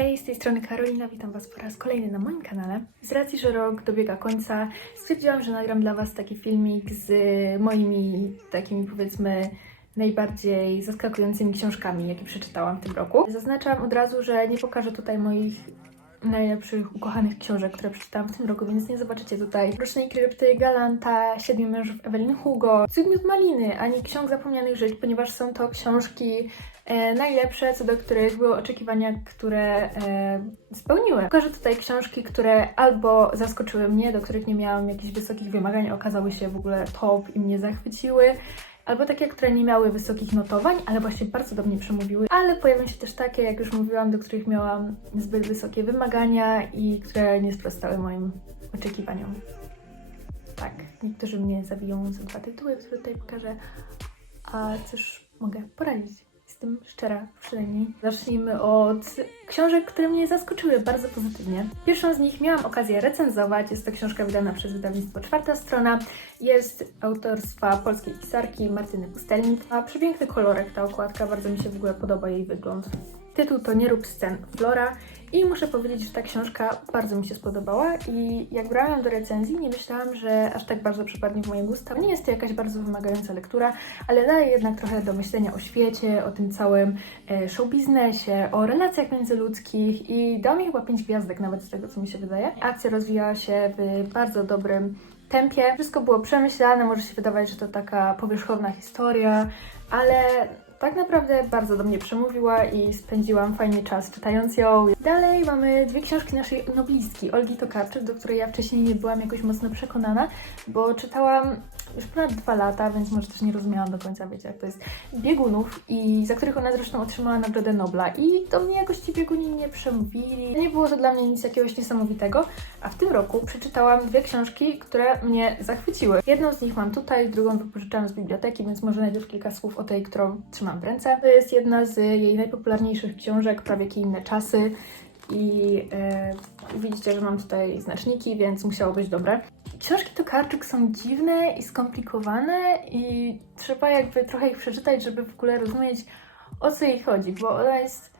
Hej, z tej strony Karolina, witam Was po raz kolejny na moim kanale. Z racji, że rok dobiega końca, stwierdziłam, że nagram dla Was taki filmik z moimi takimi powiedzmy najbardziej zaskakującymi książkami, jakie przeczytałam w tym roku. Zaznaczam od razu, że nie pokażę tutaj moich najlepszych, ukochanych książek, które przeczytałam w tym roku, więc nie zobaczycie tutaj Rocznej Krypty, Galanta, Siedmiu Mężów Ewelin Hugo, Cygmiot Maliny, ani Ksiąg Zapomnianych Żyć, ponieważ są to książki e, najlepsze, co do których były oczekiwania, które e, spełniły. Pokażę tutaj książki, które albo zaskoczyły mnie, do których nie miałam jakichś wysokich wymagań, okazały się w ogóle top i mnie zachwyciły, albo takie, które nie miały wysokich notowań, ale właśnie bardzo do mnie przemówiły. Ale pojawią się też takie, jak już mówiłam, do których miałam zbyt wysokie wymagania i które nie sprostały moim oczekiwaniom. Tak, niektórzy mnie zabiją za dwa tytuły, które tutaj pokażę, a cóż mogę poradzić. Jestem szczera przynajmniej. Zacznijmy od książek, które mnie zaskoczyły bardzo pozytywnie. Pierwszą z nich miałam okazję recenzować. Jest to książka wydana przez wydawnictwo Czwarta Strona. Jest autorstwa polskiej pisarki Martyny Pustelnik. Ma przepiękny kolorek ta okładka, bardzo mi się w ogóle podoba jej wygląd. Tytuł to Nie rób scen Flora i muszę powiedzieć, że ta książka bardzo mi się spodobała i jak brałam ją do recenzji, nie myślałam, że aż tak bardzo przypadnie w moje gusta. Nie jest to jakaś bardzo wymagająca lektura, ale daje jednak trochę do myślenia o świecie, o tym całym e, show biznesie, o relacjach międzyludzkich i dał mi chyba 5 gwiazdek nawet z tego, co mi się wydaje. Akcja rozwijała się w bardzo dobrym tempie. Wszystko było przemyślane, może się wydawać, że to taka powierzchowna historia, ale tak naprawdę bardzo do mnie przemówiła i spędziłam fajnie czas czytając ją. Dalej mamy dwie książki naszej noblistki, Olgi Tokarczyk, do której ja wcześniej nie byłam jakoś mocno przekonana, bo czytałam już ponad dwa lata, więc może też nie rozumiałam do końca, wiecie, jak to jest, biegunów i za których ona zresztą otrzymała Nagrodę Nobla i do mnie jakoś ci bieguni nie przemówili. Nie było to dla mnie nic jakiegoś niesamowitego, a w tym roku przeczytałam dwie książki, które mnie zachwyciły. Jedną z nich mam tutaj, drugą wypożyczałam z biblioteki, więc może najpierw kilka słów o tej, którą trzymam w ręce. To jest jedna z jej najpopularniejszych książek, prawie jakie inne czasy i e, widzicie, że mam tutaj znaczniki, więc musiało być dobre. Książki Tokarczuk są dziwne i skomplikowane i trzeba jakby trochę ich przeczytać, żeby w ogóle rozumieć o co jej chodzi, bo ona jest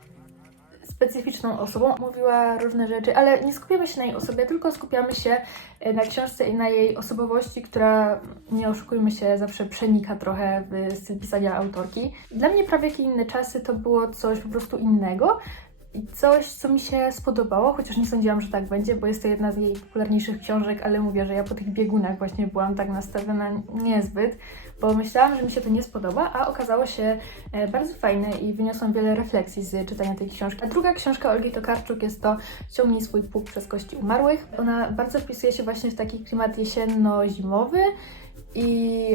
specyficzną osobą, mówiła różne rzeczy, ale nie skupiamy się na jej osobie, tylko skupiamy się e, na książce i na jej osobowości, która, nie oszukujmy się, zawsze przenika trochę w styl pisania autorki. Dla mnie prawie jakie inne czasy to było coś po prostu innego, i coś, co mi się spodobało, chociaż nie sądziłam, że tak będzie, bo jest to jedna z jej popularniejszych książek, ale mówię, że ja po tych biegunach właśnie byłam tak nastawiona niezbyt, bo myślałam, że mi się to nie spodoba, a okazało się e, bardzo fajne i wyniosłam wiele refleksji z czytania tej książki. A druga książka Olgi Tokarczuk jest to Ciągnij swój pług przez kości umarłych. Ona bardzo wpisuje się właśnie w taki klimat jesienno-zimowy i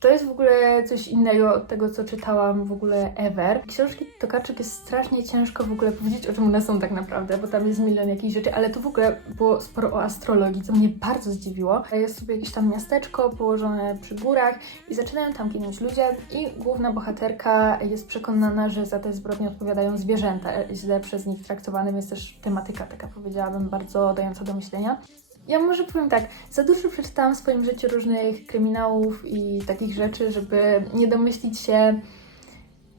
to jest w ogóle coś innego od tego, co czytałam w ogóle ever. Książki Tokarczyk jest strasznie ciężko w ogóle powiedzieć, o czym one są tak naprawdę, bo tam jest milion jakichś rzeczy, ale tu w ogóle było sporo o astrologii, co mnie bardzo zdziwiło. Jest sobie jakieś tam miasteczko położone przy górach i zaczynają tam ginąć ludzie i główna bohaterka jest przekonana, że za te zbrodnie odpowiadają zwierzęta, źle przez nich traktowane, więc też tematyka taka powiedziałabym bardzo dająca do myślenia. Ja może powiem tak, za dużo przeczytałam w swoim życiu różnych kryminałów i takich rzeczy, żeby nie domyślić się,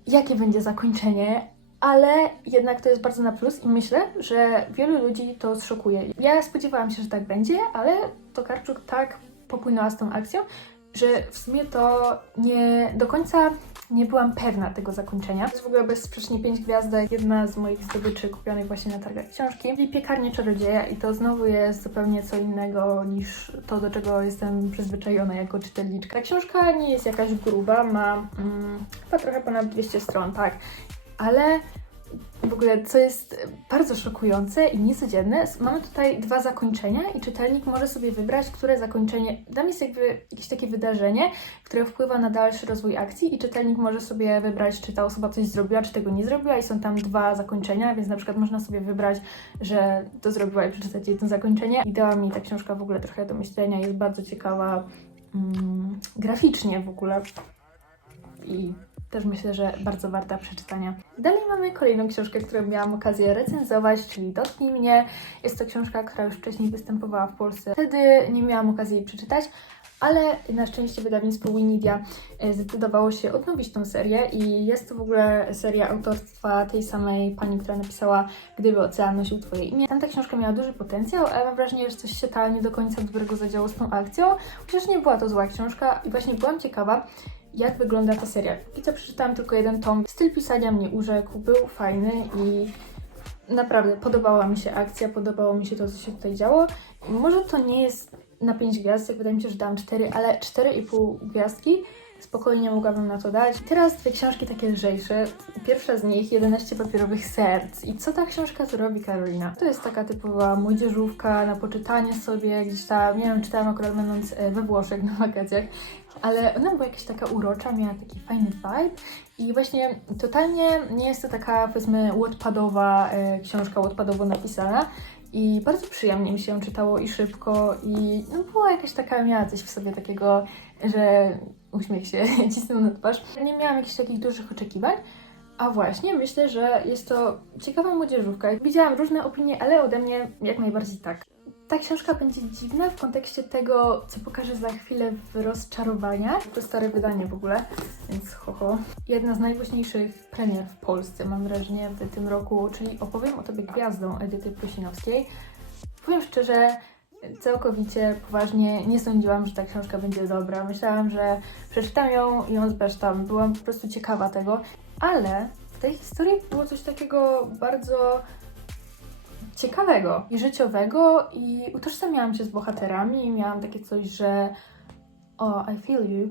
jakie będzie zakończenie, ale jednak to jest bardzo na plus i myślę, że wielu ludzi to zszokuje. Ja spodziewałam się, że tak będzie, ale Tokarczuk tak popłynęła z tą akcją, że w sumie to nie do końca nie byłam pewna tego zakończenia. To jest w ogóle bezsprzecznie 5 gwiazdek, jedna z moich zdobyczy kupionych właśnie na targach książki. I Piekarnie Czarodzieja i to znowu jest zupełnie co innego niż to, do czego jestem przyzwyczajona jako czytelniczka. Ta książka nie jest jakaś gruba, ma mm, chyba trochę ponad 200 stron, tak, ale w ogóle, co jest bardzo szokujące i niecodzienne, mamy tutaj dwa zakończenia i czytelnik może sobie wybrać, które zakończenie. Tam jest jakby jakieś takie wydarzenie, które wpływa na dalszy rozwój akcji i czytelnik może sobie wybrać, czy ta osoba coś zrobiła, czy tego nie zrobiła i są tam dwa zakończenia, więc na przykład można sobie wybrać, że to zrobiła i przeczytać jedno zakończenie. I dała mi ta książka w ogóle trochę do myślenia, jest bardzo ciekawa mm, graficznie w ogóle i też myślę, że bardzo warta przeczytania. Dalej mamy kolejną książkę, którą miałam okazję recenzować, czyli Dotknij mnie. Jest to książka, która już wcześniej występowała w Polsce. Wtedy nie miałam okazji jej przeczytać, ale na szczęście wydawnictwo Winidia e, zdecydowało się odnowić tą serię i jest to w ogóle seria autorstwa tej samej pani, która napisała Gdyby ocean nosił twoje imię. Tamta książka miała duży potencjał, ale mam wrażenie, że coś się tam nie do końca dobrego zadziało z tą akcją, chociaż nie była to zła książka i właśnie byłam ciekawa, jak wygląda ta seria. I co przeczytałam tylko jeden tom. Styl pisania mnie urzekł, był fajny i naprawdę podobała mi się akcja, podobało mi się to, co się tutaj działo. Może to nie jest na 5 gwiazdek, wydaje mi się, że dałam 4, ale 4,5 gwiazdki spokojnie mogłabym na to dać. Teraz dwie książki takie lżejsze. Pierwsza z nich 11 papierowych serc. I co ta książka zrobi, Karolina? To jest taka typowa młodzieżówka na poczytanie sobie gdzieś tam, nie wiem, czytałam akurat będąc e, we Włoszech na wakacjach, ale ona była jakaś taka urocza, miała taki fajny vibe i właśnie totalnie nie jest to taka powiedzmy wattpadowa e, książka, wattpadowo napisana i bardzo przyjemnie mi się ją czytało i szybko i no, była jakaś taka, miała coś w sobie takiego, że uśmiech się cisnął na twarz. Nie miałam jakichś takich dużych oczekiwań, a właśnie myślę, że jest to ciekawa młodzieżówka. Widziałam różne opinie, ale ode mnie jak najbardziej tak. Ta książka będzie dziwna w kontekście tego, co pokażę za chwilę w rozczarowaniach. To stare wydanie w ogóle, więc ho, ho. Jedna z najgłośniejszych premier w Polsce, mam wrażenie, w tym roku, czyli opowiem o tobie gwiazdą Edyty Prusinowskiej. Powiem szczerze, całkowicie poważnie nie sądziłam, że ta książka będzie dobra. Myślałam, że przeczytam ją i ją zbesztam. Byłam po prostu ciekawa tego, ale w tej historii było coś takiego bardzo ciekawego i życiowego i utożsamiałam się z bohaterami i miałam takie coś, że o, I feel you.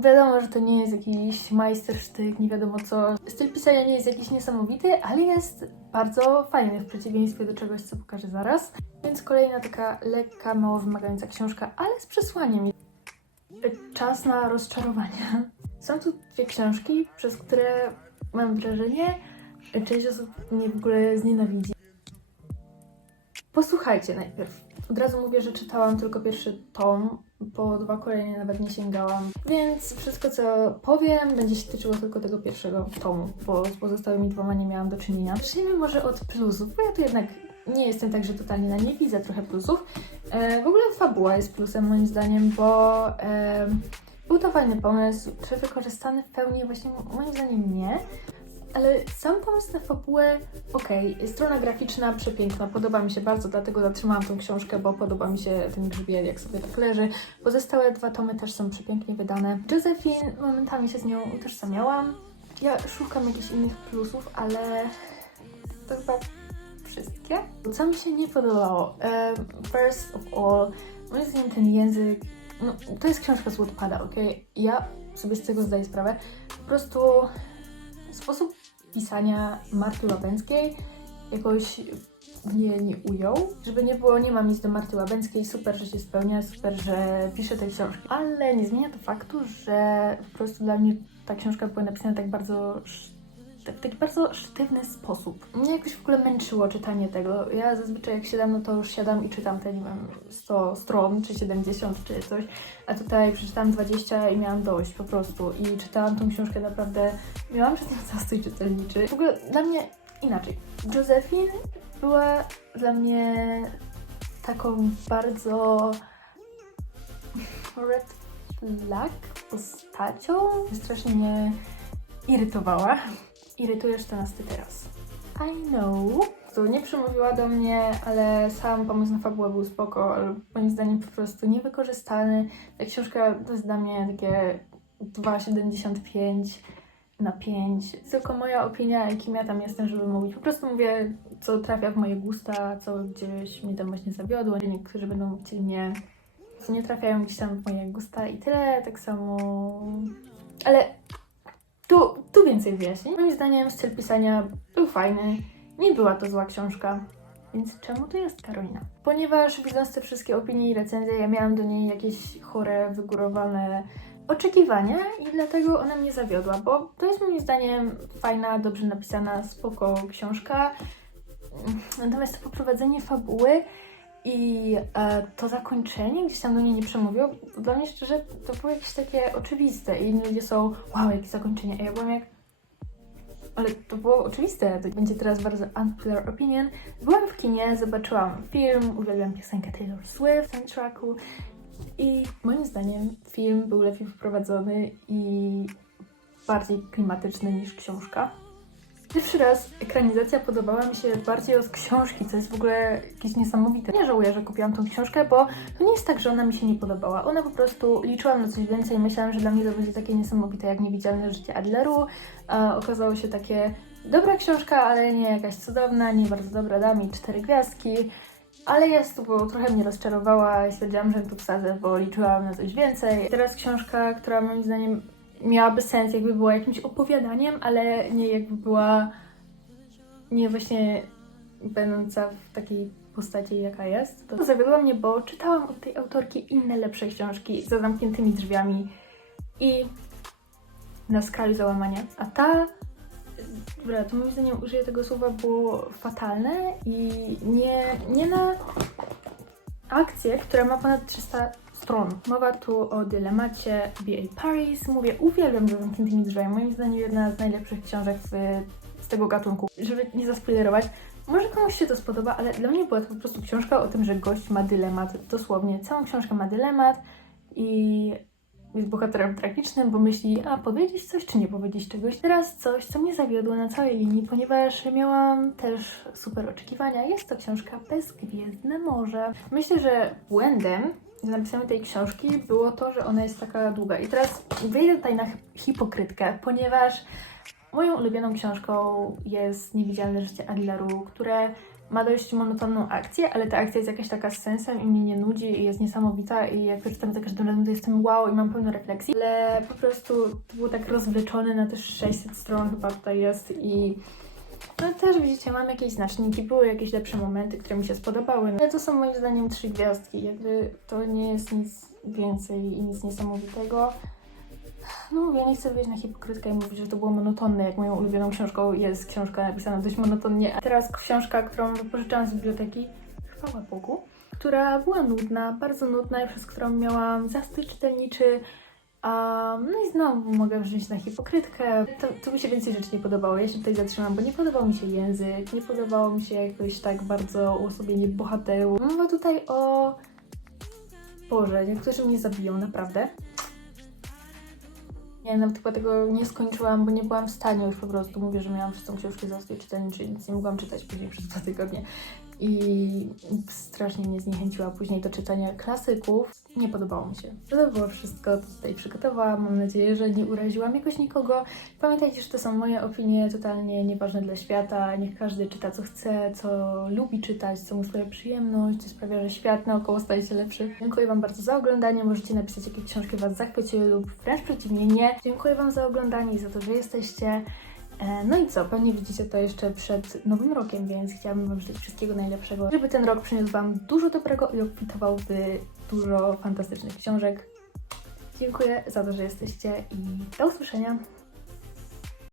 Wiadomo, że to nie jest jakiś majstersztyk, nie wiadomo co. Styl pisania nie jest jakiś niesamowity, ale jest bardzo fajny w przeciwieństwie do czegoś, co pokażę zaraz. Więc kolejna taka lekka, mało wymagająca książka, ale z przesłaniem. Czas na rozczarowania. Są tu dwie książki, przez które mam wrażenie, część osób mnie w ogóle znienawidzi. Posłuchajcie najpierw. Od razu mówię, że czytałam tylko pierwszy tom, po dwa kolejne nawet nie sięgałam. Więc wszystko, co powiem, będzie się tyczyło tylko tego pierwszego tomu, bo z pozostałymi dwoma nie miałam do czynienia. Zacznijmy może od plusów, bo ja tu jednak nie jestem tak, że totalnie na nie widzę trochę plusów. E, w ogóle fabuła jest plusem moim zdaniem, bo e, był to fajny pomysł, czy wykorzystany w pełni właśnie moim zdaniem nie. Ale sam pomysł na fabułę, okej, strona graficzna przepiękna, podoba mi się bardzo, dlatego zatrzymałam tą książkę, bo podoba mi się ten grzybiel, jak sobie tak leży. Pozostałe dwa tomy też są przepięknie wydane. Josephine, momentami się z nią utożsamiałam. Ja szukam jakichś innych plusów, ale to chyba wszystkie. Co mi się nie podobało? Um, first of all, moim zdaniem ten język, no to jest książka z Wattpada, ok? Ja sobie z tego zdaję sprawę. Po prostu sposób pisania Marty Łabęckiej jakoś mnie nie ujął. Żeby nie było, nie mam nic do Marty Łabęckiej, super, że się spełnia, super, że piszę te książki. Ale nie zmienia to faktu, że po prostu dla mnie ta książka była napisana tak bardzo w taki bardzo sztywny sposób. Mnie jakoś w ogóle męczyło czytanie tego. Ja zazwyczaj jak siadam, no to już siadam i czytam te, nie wiem, 100 stron, czy 70, czy coś, a tutaj przeczytałam 20 i miałam dość po prostu. I czytałam tą książkę naprawdę, miałam przez nią zastój czytelniczy. W ogóle dla mnie inaczej. Josephine była dla mnie taką bardzo red flag postacią. Strasznie mnie irytowała. Irytujesz to nas ty teraz. I know. To nie przemówiła do mnie, ale sam pomysł na fabułę był spoko, ale moim zdaniem po prostu niewykorzystany. Ta książka to jest dla mnie takie 2,75 na 5. Tylko moja opinia, jakim ja tam jestem, żeby mówić. Po prostu mówię, co trafia w moje gusta, co gdzieś mnie tam właśnie zawiodło. Niektórzy będą chcieli mnie, co nie trafiają gdzieś tam w moje gusta i tyle. Tak samo... Ale tu, tu więcej wyjaśnień. Moim zdaniem styl pisania był fajny. Nie była to zła książka. Więc czemu to jest Karolina? Ponieważ widząc te wszystkie opinie i recenzje, ja miałam do niej jakieś chore, wygórowane oczekiwania i dlatego ona mnie zawiodła, bo to jest moim zdaniem fajna, dobrze napisana, spoko książka. Natomiast to poprowadzenie fabuły i e, to zakończenie gdzieś tam do niej nie przemówiło. Dla mnie szczerze to było jakieś takie oczywiste i inni ludzie są, wow, jakie zakończenie. A ja byłam jak, ale to było oczywiste, to będzie teraz bardzo unpopular opinion. Byłam w kinie, zobaczyłam film, uwielbiam piosenkę Taylor Swift w soundtracku I moim zdaniem film był lepiej wprowadzony i bardziej klimatyczny niż książka. Pierwszy raz ekranizacja podobała mi się bardziej od książki, co jest w ogóle jakieś niesamowite. Nie żałuję, że kupiłam tą książkę, bo to nie jest tak, że ona mi się nie podobała. Ona po prostu liczyłam na coś więcej. Myślałam, że dla mnie to będzie takie niesamowite jak Niewidzialne życie Adleru. A okazało się takie dobra książka, ale nie jakaś cudowna, nie bardzo dobra. Da mi cztery gwiazdki. Ale jest to, bo trochę mnie rozczarowała i stwierdziłam, że tu wsadzę, bo liczyłam na coś więcej. Teraz książka, która moim zdaniem miałaby sens, jakby była jakimś opowiadaniem, ale nie jakby była nie właśnie będąca w takiej postaci, jaka jest. To zawiodło mnie, bo czytałam od tej autorki inne lepsze książki za zamkniętymi drzwiami i na skraju załamania. A ta, dobra, to moim zdaniem użyję tego słowa, było fatalne i nie, nie na akcję, która ma ponad 300 stron. Mowa tu o dylemacie B.A. Paris. Mówię, uwielbiam za zamkniętymi drzwiami. Moim zdaniem jedna z najlepszych książek z, z tego gatunku. Żeby nie zaspoilerować, może komuś się to spodoba, ale dla mnie była to po prostu książka o tym, że gość ma dylemat. Dosłownie, całą książkę ma dylemat i jest bohaterem tragicznym, bo myśli, a powiedzieć coś, czy nie powiedzieć czegoś. Teraz coś, co mnie zawiodło na całej linii, ponieważ miałam też super oczekiwania. Jest to książka Bezgwiezdne Morze. Myślę, że błędem z napisami tej książki było to, że ona jest taka długa. I teraz wyjdę tutaj na hipokrytkę, ponieważ moją ulubioną książką jest Niewidzialne życie Adleru, które ma dość monotonną akcję, ale ta akcja jest jakaś taka z sensem i mnie nie nudzi i jest niesamowita i jak przeczytam za każdym razem, to jestem wow i mam pełno refleksji, ale po prostu to było tak rozwleczone na też 600 stron chyba tutaj jest i no też widzicie, mam jakieś znaczniki, były jakieś lepsze momenty, które mi się spodobały, ale to są moim zdaniem trzy gwiazdki, jakby to nie jest nic więcej i nic niesamowitego. No mówię, nie chcę wyjść na hipokrytkę i mówić, że to było monotonne, jak moją ulubioną książką jest książka napisana dość monotonnie. A teraz książka, którą wypożyczałam z biblioteki, chwała Bogu, która była nudna, bardzo nudna i przez którą miałam zastój czytelniczy. Um, no i znowu mogę wziąć na hipokrytkę. To, to mi się więcej rzeczy nie podobało. Ja się tutaj zatrzymam, bo nie podobał mi się język, nie podobało mi się jakoś tak bardzo uosobienie bohaterów. Mowa tutaj o... Boże, niektórzy mnie zabiją, naprawdę. Nie, nawet chyba tego nie skończyłam, bo nie byłam w stanie już po prostu. Mówię, że miałam przez tą książkę zastój czytelniczy, nic nie mogłam czytać później przez dwa tygodnie. I strasznie mnie zniechęciła później do czytania klasyków. Nie podobało mi się. To było wszystko, co tutaj przygotowałam. Mam nadzieję, że nie uraziłam jakoś nikogo. Pamiętajcie, że to są moje opinie, totalnie nieważne dla świata. Niech każdy czyta, co chce, co lubi czytać, co mu sprawia przyjemność, co sprawia, że świat naokoło staje się lepszy. Dziękuję Wam bardzo za oglądanie. Możecie napisać, jakie książki Was zachwyciły lub wręcz przeciwnie, nie. Dziękuję Wam za oglądanie i za to, że jesteście. E, No i co, pewnie widzicie to jeszcze przed nowym rokiem, więc chciałabym Wam życzyć wszystkiego najlepszego, żeby ten rok przyniósł Wam dużo dobrego i obfitował w dużo fantastycznych książek. Dziękuję za to, że jesteście i do usłyszenia.